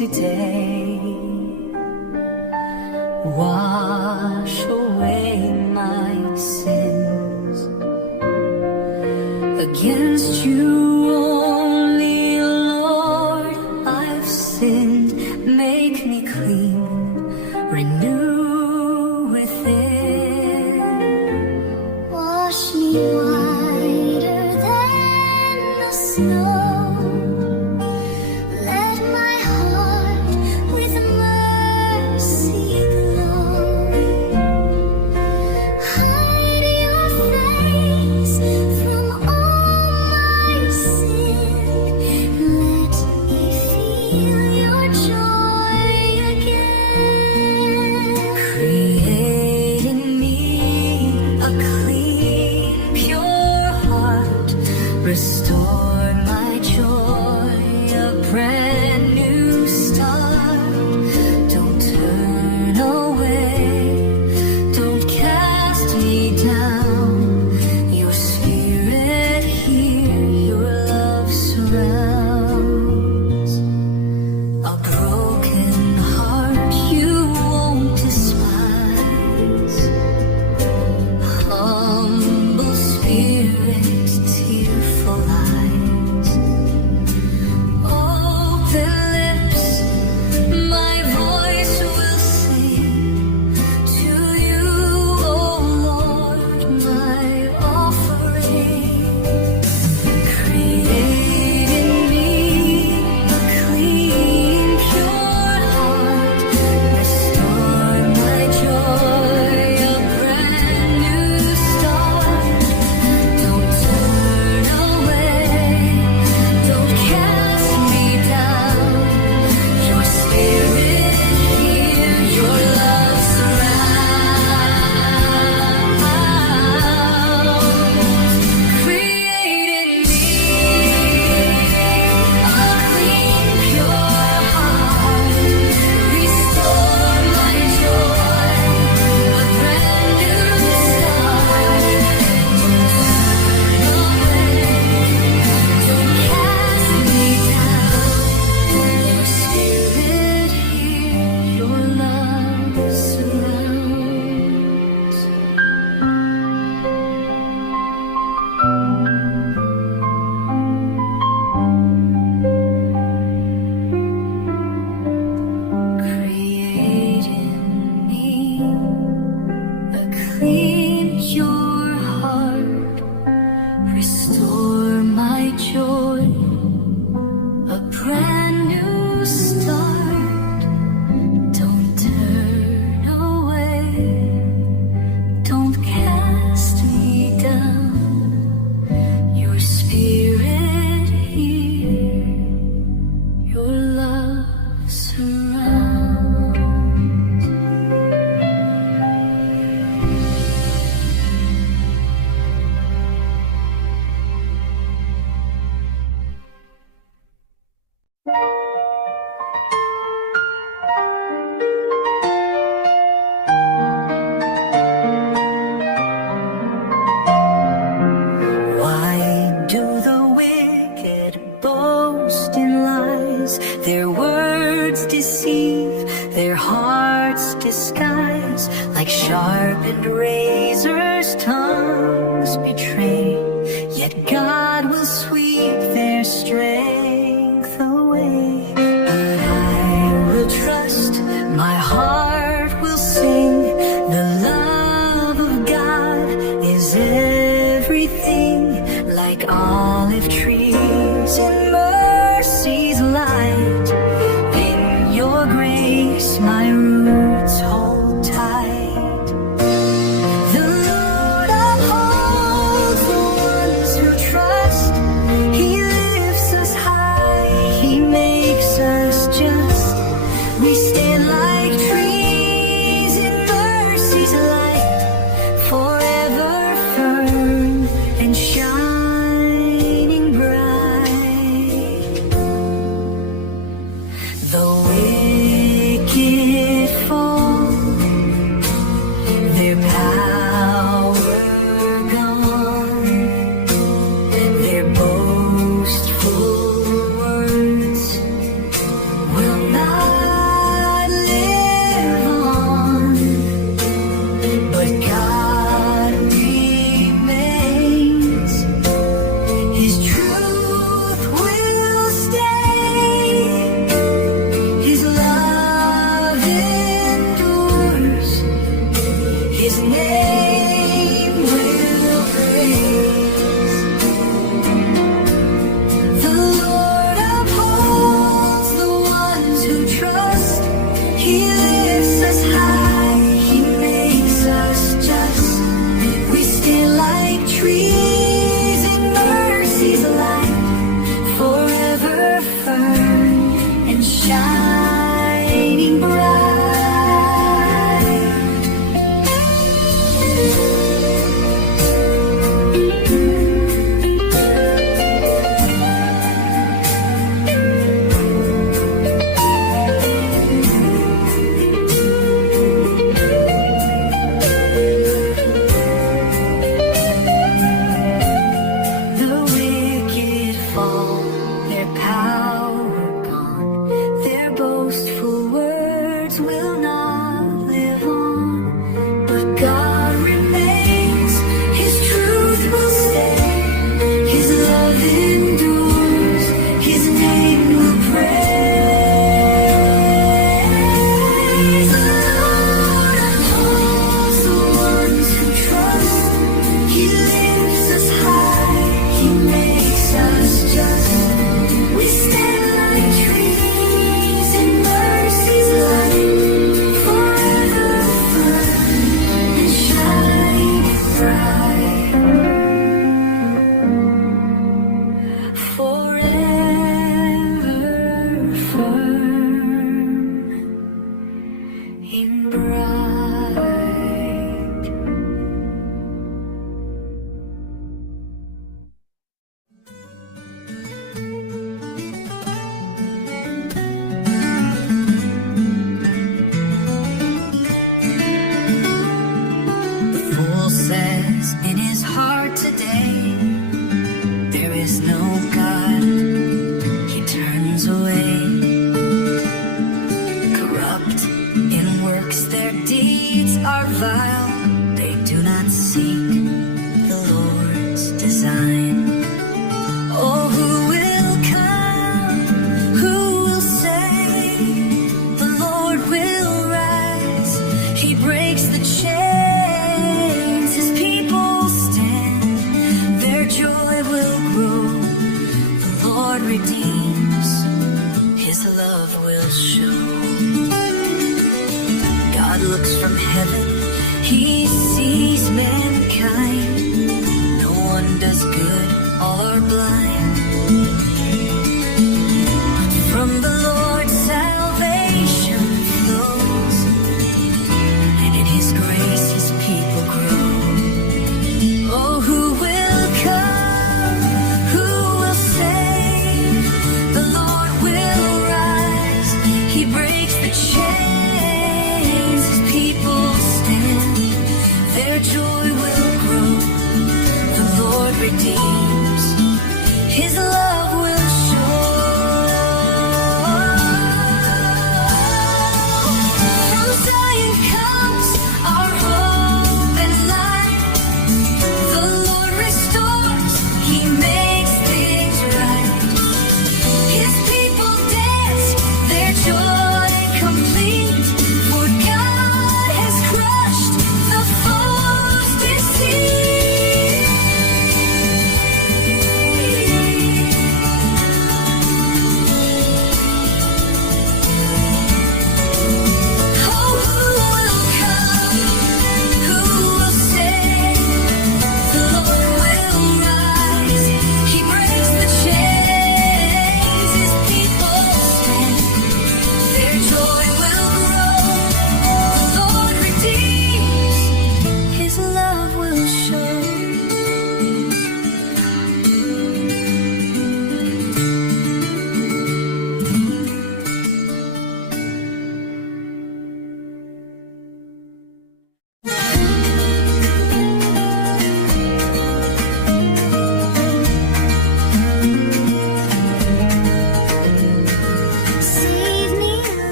today. Wash away my sins. Against you only, Lord, I've sinned. Make me clean, renew within. Wash me whiter than the snow. Let my heart with mercy glow. Hide your face from all my sin. Let me feel your joy again. Create in me a clean, pure heart. Restore my joy, a brand new start. Don't turn away, don't cast me down. Your spirit here, your love surrounds. A broken heart you won't despise. Humble spirit, tearful eyes. Open lips, my voice will sing to you, oh Lord, my offering. Create in me a clean, pure heart. Restore my joy, a brand new start. Don't turn away, don't cast me down. Your spirit here, your love surrounds. Create in me a clean, pure heart. Restore my joy, a brand new start. Don't cast me down. Your spirit here, your love surrounds. Create in me a clean, pure heart. Restore my joy, a brand new start. Don't turn away, don't cast me down. Your spirit here, your love surrounds. Why do the wicked boast in lies? Their words deceive, their hearts disguise. Like sharpened razors, tongues betray. Yet God will sweep their strength away. But I will trust, my heart will sing. The love of God is everything. Like olive trees in mercy's light. In your grace my roots hold tight. The power gone. Their boastful words will not live on. But God remains, His truth will stand, His love endures, His name will praise. The Lord upholds the ones who trust. He lifts us high, He makes us just. We stand like trees in mercy's light, forever firm and shining bright. Forever firm and bright. The fool says in his heart today, there is no God. He turns away. Corrupt in works, their deeds are vile. They do not seek the Lord's design. Oh, who will come? Who will say? The Lord will rise. He breaks the chains. His people stand. Their joy will grow. The Lord redeems. His love will show. God looks from heaven. He sees mankind. No one does good. All are blind. From the Lord salvation flows, and in His grace His people grow. Oh, who will come? Who will save? The Lord will rise. He breaks the chains. His people stand. Their joy will grow. The Lord redeems. His love will show. From Zion comes our hope and light. The Lord restores, He makes things right. His people dance, their joy complete. For God has crushed the foe's deceit.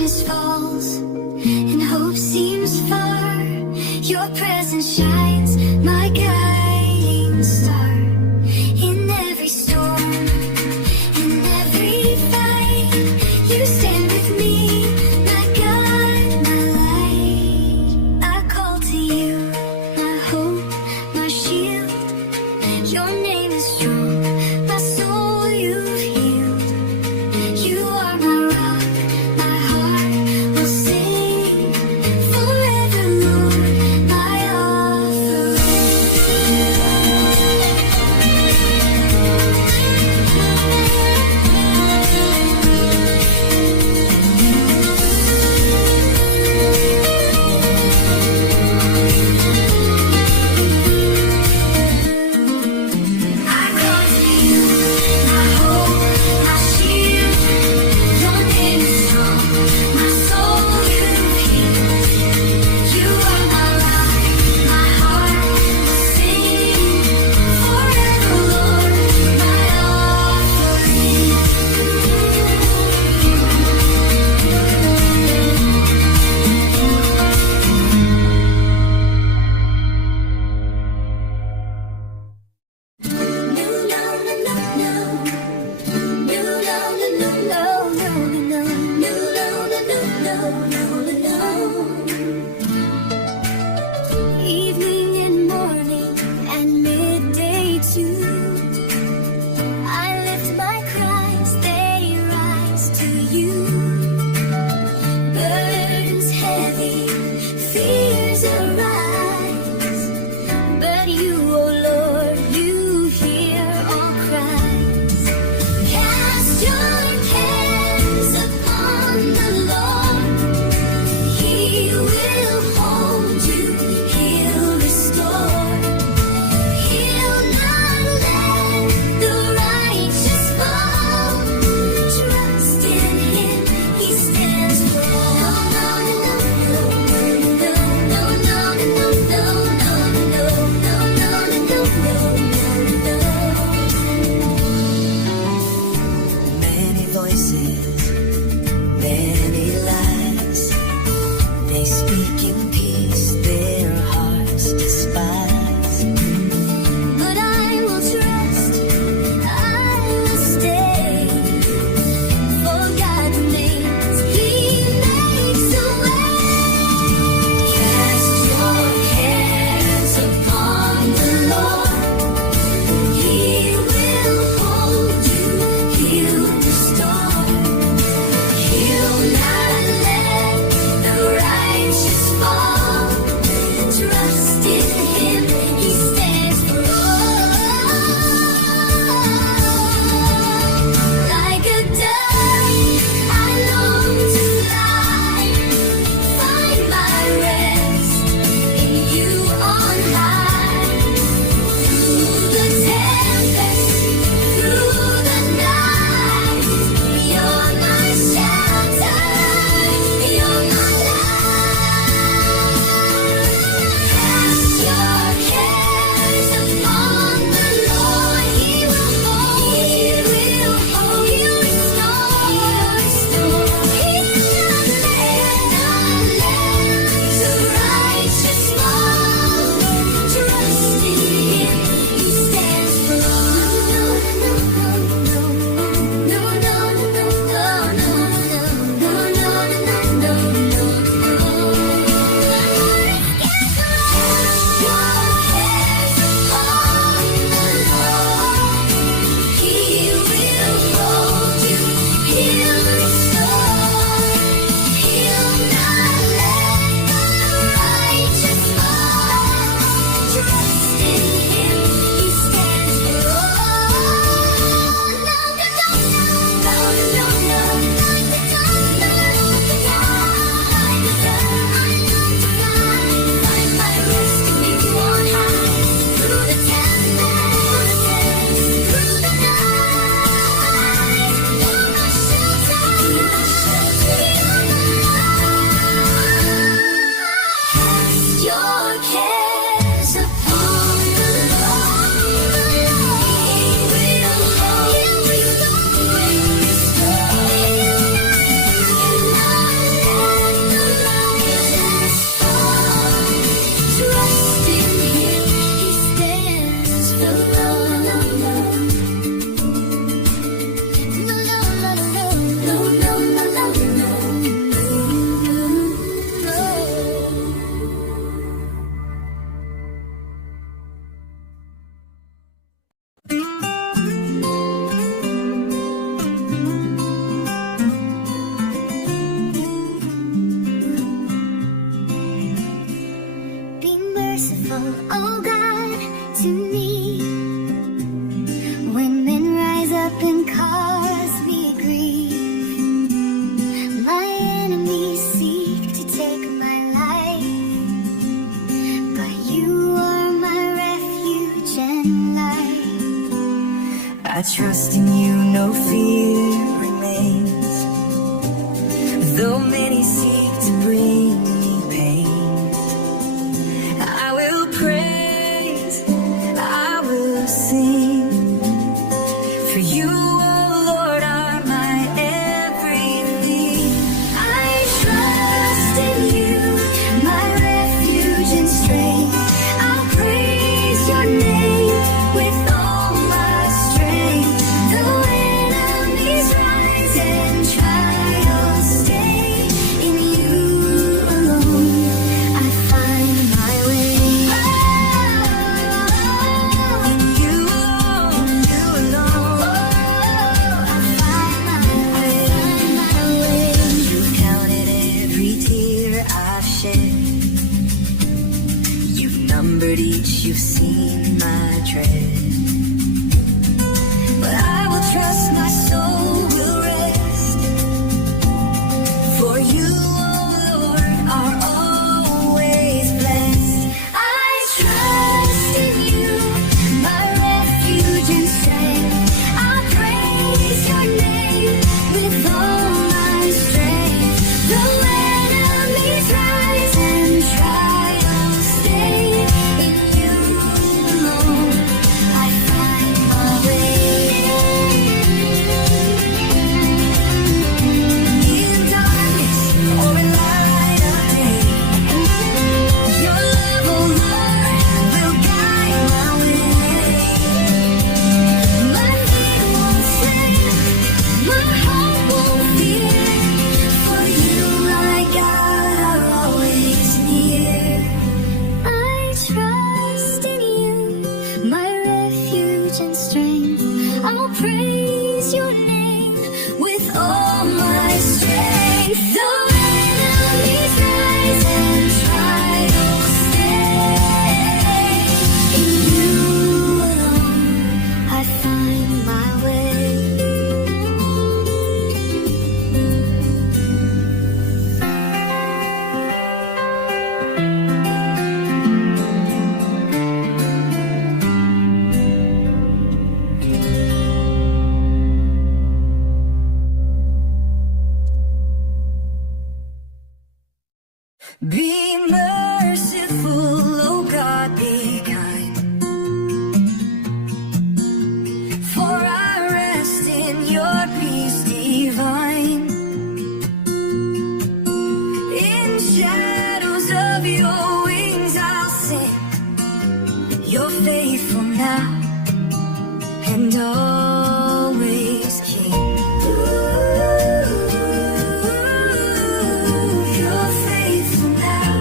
darkness falls and hope seems far, your presence shines, my guiding star. In every storm, in every fight, you stand with me, my God, my light. I call to you, my hope, my shield. Your name is strong, my soul you've healed. You are my rock, my heart will sing forever, Lord, my I call to you, my hope, my shield. Your name is strong, my soul you've healed. You are my rock, my heart will sing forever, Lord, my offering. Evening and morning and midday too, I lift my cries, they rise to you. Burdens heavy, fears arise, but you, oh Lord, you hear all cries. Cast your cares upon the Lord. He will hold you, he'll restore. He'll not let the righteous fall. Trust in him, he stands tall. No, no, no, no, no, no, no, no, no, no, no, no. Many voices, many lies. I trust in you, no fear remains. Though many seek to bring me pain, I will praise, I will sing. For you, oh Lord, are my everything. I trust in you, my refuge and strength. I'll praise your name with all my strength. Though enemies rise and trials stay, in you alone I find my way. In you alone, I find my way. You've counted every tear I've shed. You've numbered each, you've seen my dread. But I will trust, my soul will rest. For you, oh Lord, are always blessed. I trust in you, my refuge and strength. I'll praise your name with all my strength. Though enemies rise and trials stay, in you alone I find my way. In darkness or in light of day, your love, oh Lord, will guide my way. My feet won't slip, my heart won't fear. For you, my God, are always near. I trust in you, my refuge and strength. I'll praise your name with all my strength. Though enemies rise and trials stay, in you alone I find my way. Be merciful, oh God, be kind. For I rest in your peace divine. In shadows of your wings I'll sing. You're faithful now and always King. You're faithful now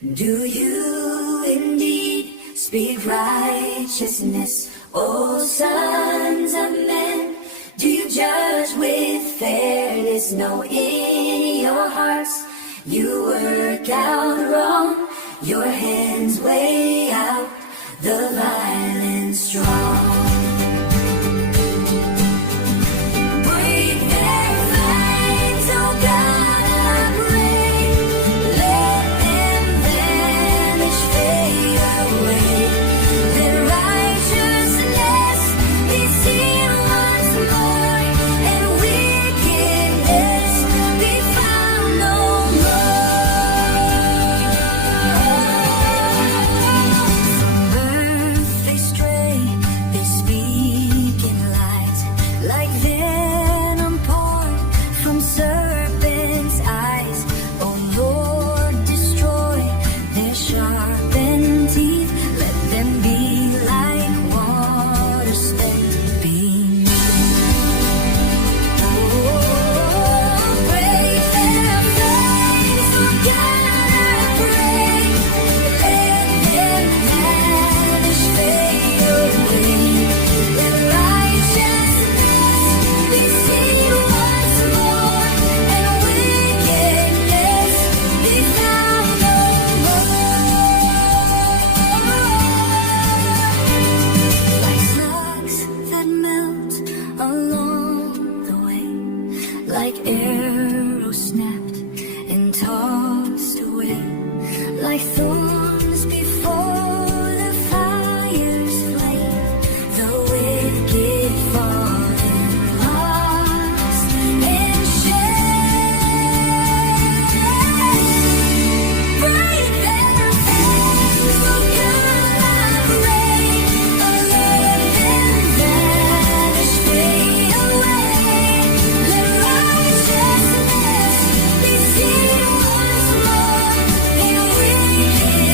Do you indeed speak righteousness, O sons of men? Do you judge with fairness? No, in your hearts you work out wrong. Your hands weigh out the violent strong. Break their fangs, oh God, I pray. Let them vanish, fade away. Let righteousness be seen once more, and wickedness be found no more. Birth they stray, they speak in lies, like venom poured from serpents' eyes. Oh Lord, destroy their sharpened teeth. Let them be like water spent beneath. Break their fangs, oh God, I pray. Let them vanish, fade away. Let righteousness be seen once more, and wickedness be found no more. Like slugs that melt along the way, like arrows snapped and tossed away, like thorns before the fire's flame. The wicked fall lost in shame. Break their fangs, oh God, I pray. Let them vanish, fade away. Let righteousness be seen once more, and wickedness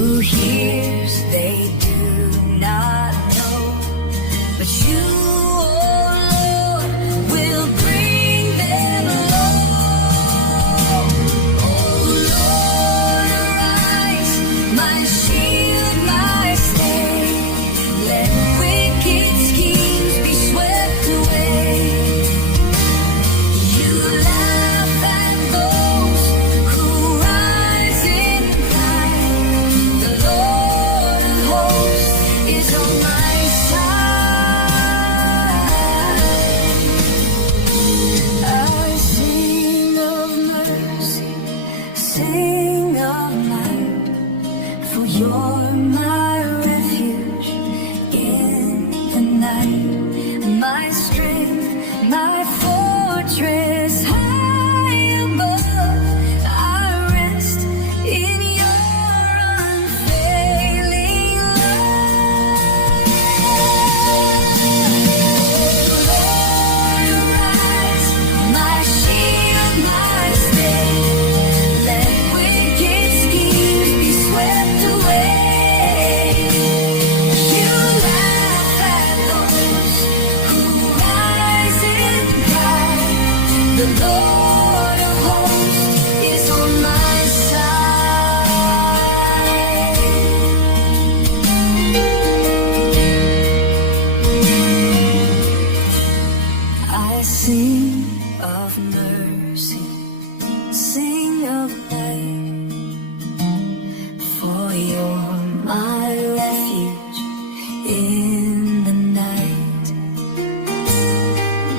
who hears they do not know, but you, oh Lord, will bring them low. Oh Lord, arise, my shield, my stay. Let wicked schemes be swept away. You laugh at those who rise in pride. The Lord of hosts is on my side. I sing of mercy, sing of might, for you're my refuge in the night, my strength, my fortress high above. I rest in your unfailing love. Lord, arise, my shield, my stay. Let wicked schemes be swept away. You laugh at those who rise in pride. The Lord of hosts is on my side. I sing of mercy, sing of light, for you're my refuge in the night,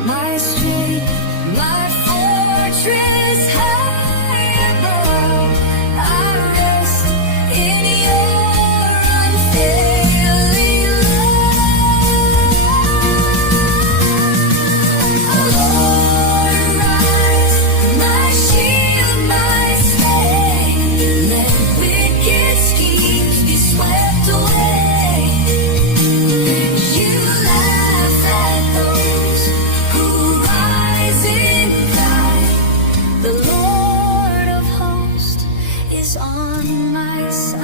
my strength, my fortress high above. I rest in your unfailing love. Lord, arise, my shield, my stay. Let wicked schemes be swept away. You laugh at those who rise in pride. The Lord of hosts is on my side.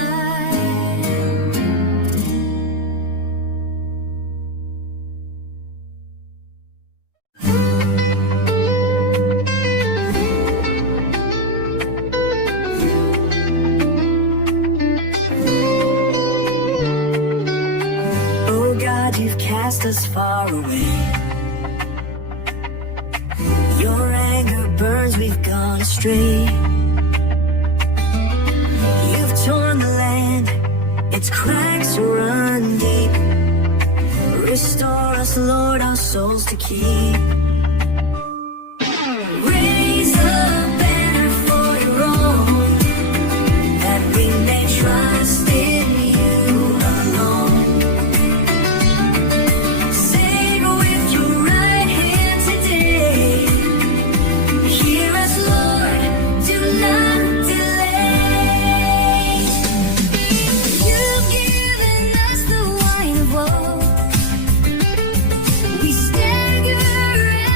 Oh God, you've cast us far away. Your anger burns, we've gone astray. You've torn the land, its cracks run deep. Restore us, Lord, our souls to keep. Raise a banner for your own, that we may trust in you alone. Save with your right hand today. Hear us, Lord, do not delay. You've given us the wine of woe. We stagger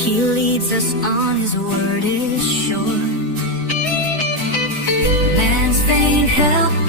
He leads us on, his word is sure. Man's faint help